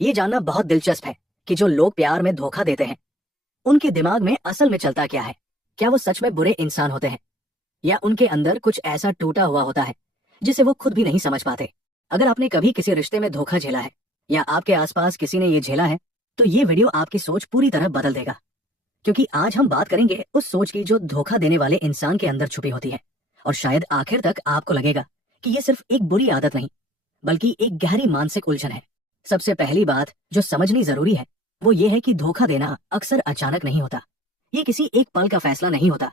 ये जानना बहुत दिलचस्प है कि जो लोग प्यार में धोखा देते हैं, उनके दिमाग में असल में चलता क्या है। क्या वो सच में बुरे इंसान होते हैं, या उनके अंदर कुछ ऐसा टूटा हुआ होता है जिसे वो खुद भी नहीं समझ पाते। अगर आपने कभी किसी रिश्ते में धोखा झेला है, या आपके आसपास किसी ने ये झेला है, तो ये वीडियो आपकी सोच पूरी तरह बदल देगा। क्योंकि आज हम बात करेंगे उस सोच की जो धोखा देने वाले इंसान के अंदर छुपी होती है। और शायद आखिर तक आपको लगेगा कि ये सिर्फ एक बुरी आदत नहीं, बल्कि एक गहरी मानसिक उलझन है। सबसे पहली बात जो समझनी जरूरी है वो ये है कि धोखा देना अक्सर अचानक नहीं होता। ये किसी एक पल का फैसला नहीं होता,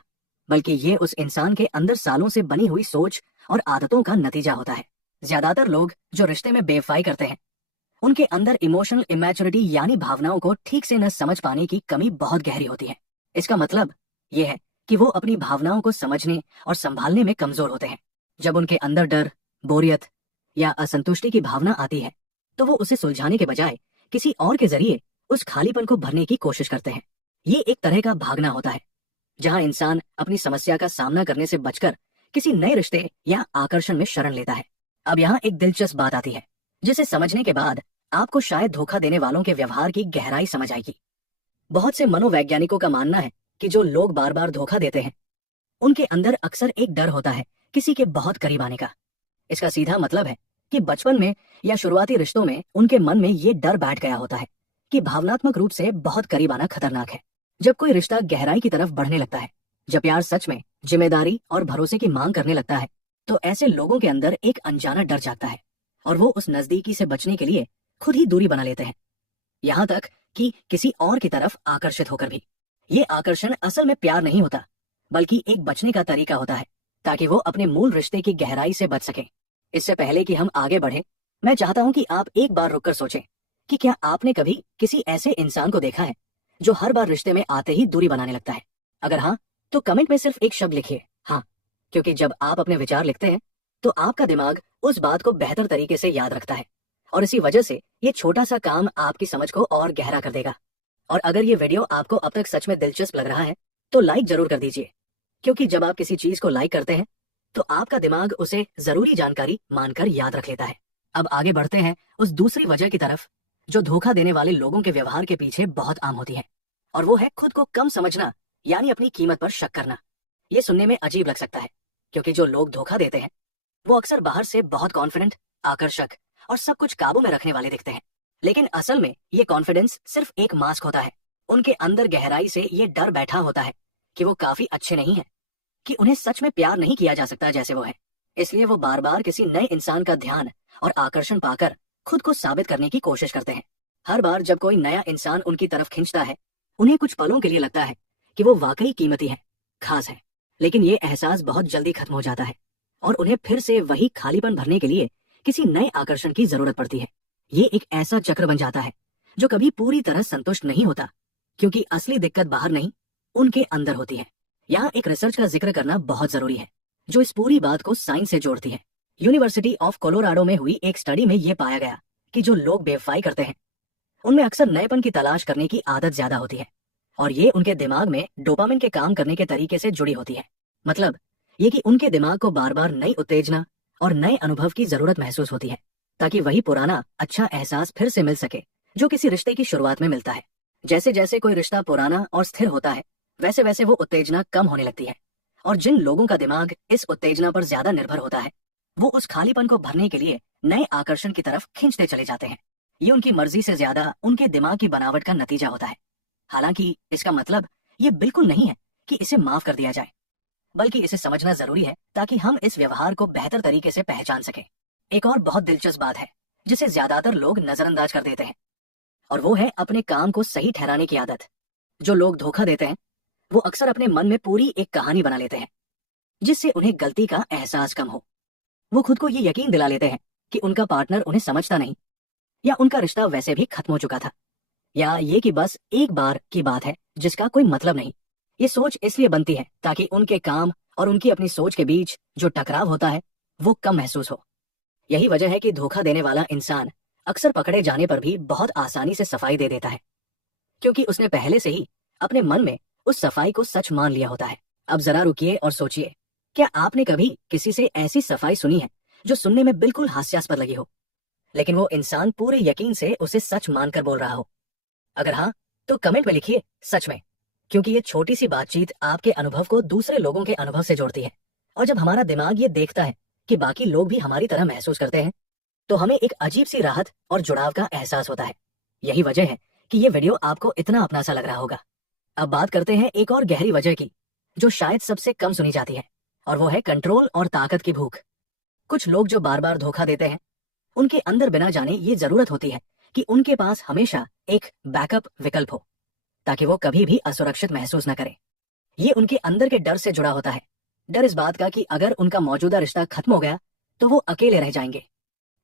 बल्कि ये उस इंसान के अंदर सालों से बनी हुई सोच और आदतों का नतीजा होता है। ज्यादातर लोग जो रिश्ते में बेवफाई करते हैं, उनके अंदर इमोशनल इमेच्योरिटी यानी भावनाओं को ठीक से न समझ पाने की कमी बहुत गहरी होती है। इसका मतलब यह है कि वो अपनी भावनाओं को समझने और संभालने में कमजोर होते हैं। जब उनके अंदर डर, बोरियत या असंतुष्टि की भावना आती है, तो वो उसे सुलझाने के बजाय किसी और के जरिए उस खालीपन को भरने की कोशिश करते हैं। ये एक तरह का भागना होता है, जहां इंसान अपनी समस्या का सामना करने से बचकर किसी नए रिश्ते या आकर्षण में शरण लेता है। अब यहाँ एक दिलचस्प बात आती है, जिसे समझने के बाद आपको शायद धोखा देने वालों के व्यवहार की गहराई समझ आएगी। बहुत से मनोवैज्ञानिकों का मानना है कि जो लोग बार बार धोखा देते हैं, उनके अंदर अक्सर एक डर होता है किसी के बहुत करीब आने का। इसका सीधा मतलब है कि बचपन में या शुरुआती रिश्तों में उनके मन में ये डर बैठ गया होता है कि भावनात्मक रूप से बहुत करीब आना खतरनाक है। जब कोई रिश्ता गहराई की तरफ बढ़ने लगता है, जब प्यार सच में जिम्मेदारी और भरोसे की मांग करने लगता है, तो ऐसे लोगों के अंदर एक अनजाना डर जागता है और वो उस नजदीकी से बचने के लिए खुद ही दूरी बना लेते हैं, यहाँ तक कि किसी और की तरफ आकर्षित होकर भी। ये आकर्षण असल में प्यार नहीं होता, बल्कि एक बचने का तरीका होता है, ताकि वो अपने मूल रिश्ते की गहराई से बच सके। इससे पहले कि हम आगे बढ़े, मैं चाहता हूं कि आप एक बार रुककर सोचें कि क्या आपने कभी किसी ऐसे इंसान को देखा है जो हर बार रिश्ते में आते ही दूरी बनाने लगता है। अगर हाँ, तो कमेंट में सिर्फ एक शब्द लिखिए, हाँ। क्योंकि जब आप अपने विचार लिखते हैं, तो आपका दिमाग उस बात को बेहतर तरीके से याद रखता है, और इसी वजह से ये छोटा सा काम आपकी समझ को और गहरा कर देगा। और अगर ये वीडियो आपको अब तक सच में दिलचस्प लग रहा है, तो लाइक जरूर कर दीजिए, क्योंकि जब आप किसी चीज को लाइक करते हैं, तो आपका दिमाग उसे जरूरी जानकारी मानकर याद रख लेता है। अब आगे बढ़ते हैं उस दूसरी वजह की तरफ, जो धोखा देने वाले लोगों के व्यवहार के पीछे बहुत आम होती है, और वो है खुद को कम समझना, यानी अपनी कीमत पर शक करना। ये सुनने में अजीब लग सकता है, क्योंकि जो लोग धोखा देते हैं, वो अक्सर बाहर से बहुत कॉन्फिडेंट, आकर्षक और सब कुछ काबू में रखने वाले दिखते हैं। लेकिन असल में ये कॉन्फिडेंस सिर्फ एक मास्क होता है। उनके अंदर गहराई से ये डर बैठा होता है कि वो काफी अच्छे नहीं है, कि उन्हें सच में प्यार नहीं किया जा सकता जैसे वो है। इसलिए वो बार बार किसी नए इंसान का ध्यान और आकर्षण पाकर खुद को साबित करने की कोशिश करते हैं। हर बार जब कोई नया इंसान उनकी तरफ खींचता है, उन्हें कुछ पलों के लिए लगता है कि वो वाकई कीमती है, खास है। लेकिन ये एहसास बहुत जल्दी खत्म हो जाता है, और उन्हें फिर से वही खालीपन भरने के लिए किसी नए आकर्षण की जरूरत पड़ती है। ये एक ऐसा चक्र बन जाता है जो कभी पूरी तरह संतुष्ट नहीं होता, क्योंकि असली दिक्कत बाहर नहीं, उनके अंदर होती है। यहाँ एक रिसर्च का जिक्र करना बहुत जरूरी है, जो इस पूरी बात को साइंस से जोड़ती है। यूनिवर्सिटी ऑफ कोलोराडो में हुई एक स्टडी में ये पाया गया कि जो लोग बेवफाई करते हैं, उनमें अक्सर नएपन की तलाश करने की आदत ज्यादा होती है, और ये उनके दिमाग में डोपामिन के काम करने के तरीके से जुड़ी होती है। मतलब ये कि उनके दिमाग को बार बार नई उत्तेजना और नए अनुभव की जरूरत महसूस होती है, ताकि वही पुराना अच्छा एहसास फिर से मिल सके जो किसी रिश्ते की शुरुआत में मिलता है। जैसे जैसे कोई रिश्ता पुराना और स्थिर होता है, वैसे वैसे वो उत्तेजना कम होने लगती है, और जिन लोगों का दिमाग इस उत्तेजना पर ज्यादा निर्भर होता है, वो उस खालीपन को भरने के लिए नए आकर्षण की तरफ खींचते चले जाते हैं। ये उनकी मर्जी से ज्यादा उनके दिमाग की बनावट का नतीजा होता है। हालांकि इसका मतलब ये बिल्कुल नहीं है कि इसे माफ कर दिया जाए, बल्कि इसे समझना जरूरी है ताकि हम इस व्यवहार को बेहतर तरीके से पहचान सकें। एक और बहुत दिलचस्प बात है जिसे ज्यादातर लोग नजरअंदाज कर देते हैं, और वो है अपने काम को सही ठहराने की आदत। जो लोग धोखा देते हैं, वो अक्सर अपने मन में पूरी एक कहानी बना लेते हैं, जिससे उन्हें गलती का एहसास कम हो। वो खुद को ये यकीन दिला लेते हैं कि उनका पार्टनर उन्हें समझता नहीं, या उनका रिश्ता वैसे भी खत्म हो चुका था, या ये कि बस एक बार की बात है जिसका कोई मतलब नहीं। ये सोच इसलिए बनती है ताकि उनके काम और उनकी अपनी सोच के बीच जो टकराव होता है, वो कम महसूस हो। यही वजह है कि धोखा देने वाला इंसान अक्सर पकड़े जाने पर भी बहुत आसानी से सफाई दे देता है, क्योंकि उसने पहले से ही अपने मन में उस सफाई को सच मान लिया होता है। अब जरा रुकिए और सोचिए, क्या आपने कभी किसी से ऐसी सफाई सुनी है जो सुनने में बिल्कुल हास्यास्पद लगी हो, लेकिन वो इंसान पूरे यकीन से उसे सच मानकर बोल रहा हो? अगर हाँ, तो कमेंट में लिखिए सच में, क्योंकि ये छोटी सी बातचीत आपके अनुभव को दूसरे लोगों के अनुभव से जोड़ती है। और जब हमारा दिमाग ये देखता है कि बाकी लोग भी हमारी तरह महसूस करते हैं, तो हमें एक अजीब सी राहत और जुड़ाव का एहसास होता है। यही वजह है कि ये वीडियो आपको इतना अपना सा लग रहा होगा। अब बात करते हैं एक और गहरी वजह की, जो शायद सबसे कम सुनी जाती है, और वो है कंट्रोल और ताकत की भूख। कुछ लोग जो बार बार धोखा देते हैं, उनके अंदर बिना जाने ये जरूरत होती है कि उनके पास हमेशा एक बैकअप विकल्प हो, ताकि वो कभी भी असुरक्षित महसूस न करें। ये उनके अंदर के डर से जुड़ा होता है। डर इस बात का कि अगर उनका मौजूदा रिश्ता खत्म हो गया तो वो अकेले रह जाएंगे।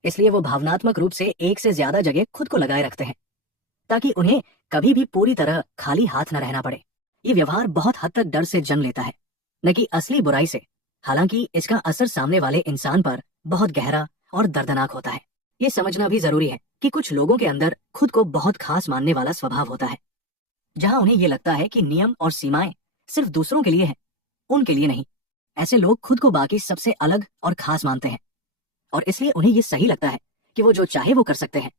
इसलिए वो भावनात्मक रूप से एक से ज्यादा जगह खुद को लगाए रखते हैं, ताकि उन्हें कभी भी पूरी तरह खाली हाथ न रहना पड़े। ये व्यवहार बहुत हद तक डर से जन्म लेता है, न कि असली बुराई से। हालांकि इसका असर सामने वाले इंसान पर बहुत गहरा और दर्दनाक होता है। ये समझना भी जरूरी है कि कुछ लोगों के अंदर खुद को बहुत खास मानने वाला स्वभाव होता है, जहां उन्हें ये लगता है कि नियम और सीमाएं सिर्फ दूसरों के लिए हैं, उनके लिए नहीं। ऐसे लोग खुद को बाकी सबसे अलग और खास मानते हैं, और इसलिए उन्हें ये सही लगता है कि वो जो चाहे वो कर सकते हैं,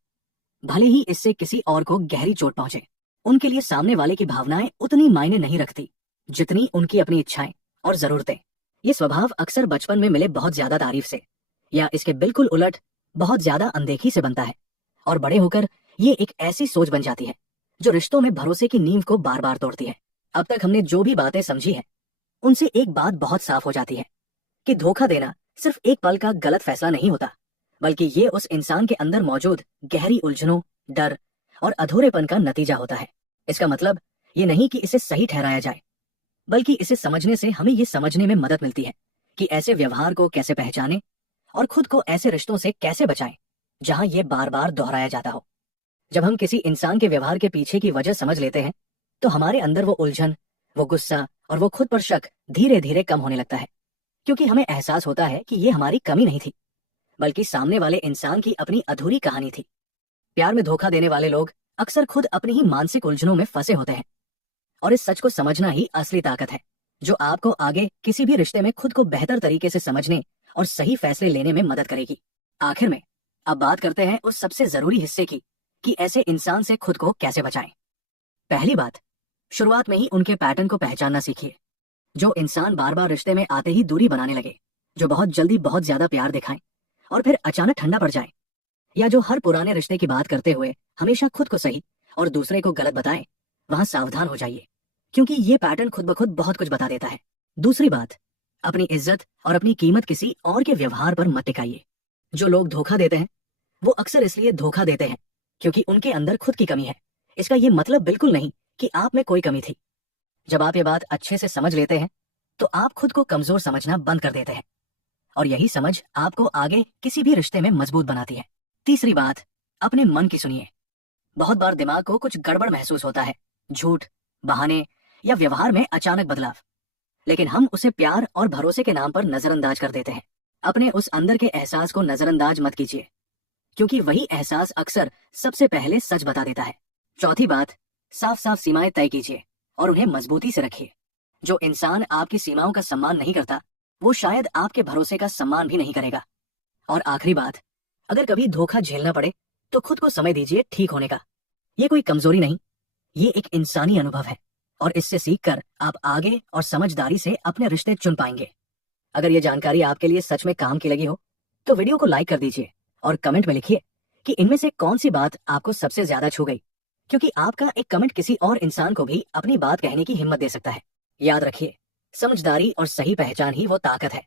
भले ही इससे किसी और को गहरी चोट पहुंचे। उनके लिए सामने वाले की भावनाएं उतनी मायने नहीं रखती जितनी उनकी अपनी इच्छाएं और जरूरतें। ये स्वभाव अक्सर बचपन में मिले बहुत ज्यादा तारीफ से, या इसके बिल्कुल उलट बहुत ज्यादा अनदेखी से बनता है, और बड़े होकर ये एक ऐसी सोच बन जाती है जो रिश्तों में भरोसे की नींव को बार बार तोड़ती है। अब तक हमने जो भी बातें समझी है, उनसे एक बात बहुत साफ हो जाती है कि धोखा देना सिर्फ एक पल का गलत फैसला नहीं होता, बल्कि ये उस इंसान के अंदर मौजूद गहरी उलझनों, डर और अधूरेपन का नतीजा होता है। इसका मतलब ये नहीं कि इसे सही ठहराया जाए, बल्कि इसे समझने से हमें ये समझने में मदद मिलती है कि ऐसे व्यवहार को कैसे पहचानें और खुद को ऐसे रिश्तों से कैसे बचाएं जहां ये बार बार दोहराया जाता हो। जब हम किसी इंसान के व्यवहार के पीछे की वजह समझ लेते हैं, तो हमारे अंदर वो उलझन, वो गुस्सा और वो खुद पर शक धीरे धीरे कम होने लगता है, क्योंकि हमें एहसास होता है कि ये हमारी कमी नहीं थी, बल्कि सामने वाले इंसान की अपनी अधूरी कहानी थी। प्यार में धोखा देने वाले लोग अक्सर खुद अपनी ही मानसिक उलझनों में फंसे होते हैं, और इस सच को समझना ही असली ताकत है, जो आपको आगे किसी भी रिश्ते में खुद को बेहतर तरीके से समझने और सही फैसले लेने में मदद करेगी। आखिर में अब बात करते हैं उस सबसे जरूरी हिस्से की, कि ऐसे इंसान से खुद को कैसे बचाएं। पहली बात, शुरुआत में ही उनके पैटर्न को पहचानना सीखिए। जो इंसान बार बार रिश्ते में आते ही दूरी बनाने लगे, जो बहुत जल्दी बहुत ज्यादा प्यार दिखाएं और फिर अचानक ठंडा पड़ जाए, या जो हर पुराने रिश्ते की बात करते हुए हमेशा खुद को सही और दूसरे को गलत बताएं, वहां सावधान हो जाइए, क्योंकि ये पैटर्न खुद ब खुद बहुत कुछ बता देता है। दूसरी बात, अपनी इज्जत और अपनी कीमत किसी और के व्यवहार पर मत टिकाइए। जो लोग धोखा देते हैं, वो अक्सर इसलिए धोखा देते हैं क्योंकि उनके अंदर खुद की कमी है। इसका ये मतलब बिल्कुल नहीं कि आप में कोई कमी थी। जब आप ये बात अच्छे से समझ लेते हैं, तो आप खुद को कमजोर समझना बंद कर देते हैं, और यही समझ आपको आगे किसी भी रिश्ते में मजबूत बनाती है। तीसरी बात, अपने मन की सुनिए। बहुत बार दिमाग को कुछ गड़बड़ महसूस होता है, झूठ, बहाने या व्यवहार में अचानक बदलाव, लेकिन हम उसे प्यार और भरोसे के नाम पर नजरअंदाज कर देते हैं। अपने उस अंदर के एहसास को नजरअंदाज मत कीजिए, क्योंकि वही एहसास अक्सर सबसे पहले सच बता देता है। चौथी बात, साफ साफ सीमाएं तय कीजिए और उन्हें मजबूती से रखिए। जो इंसान आपकी सीमाओं का सम्मान नहीं करता, वो शायद आपके भरोसे का सम्मान भी नहीं करेगा। और आखिरी बात, अगर कभी धोखा झेलना पड़े तो खुद को समय दीजिए ठीक होने का। ये कोई कमजोरी नहीं, ये एक इंसानी अनुभव है, और इससे सीखकर आप आगे और समझदारी से अपने रिश्ते चुन पाएंगे। अगर ये जानकारी आपके लिए सच में काम की लगी हो, तो वीडियो को लाइक कर दीजिए और कमेंट में लिखिए कि इनमें से कौन सी बात आपको सबसे ज्यादा छू गई, क्योंकि आपका एक कमेंट किसी और इंसान को भी अपनी बात कहने की हिम्मत दे सकता है। याद रखिए, समझदारी और सही पहचान ही वो ताकत है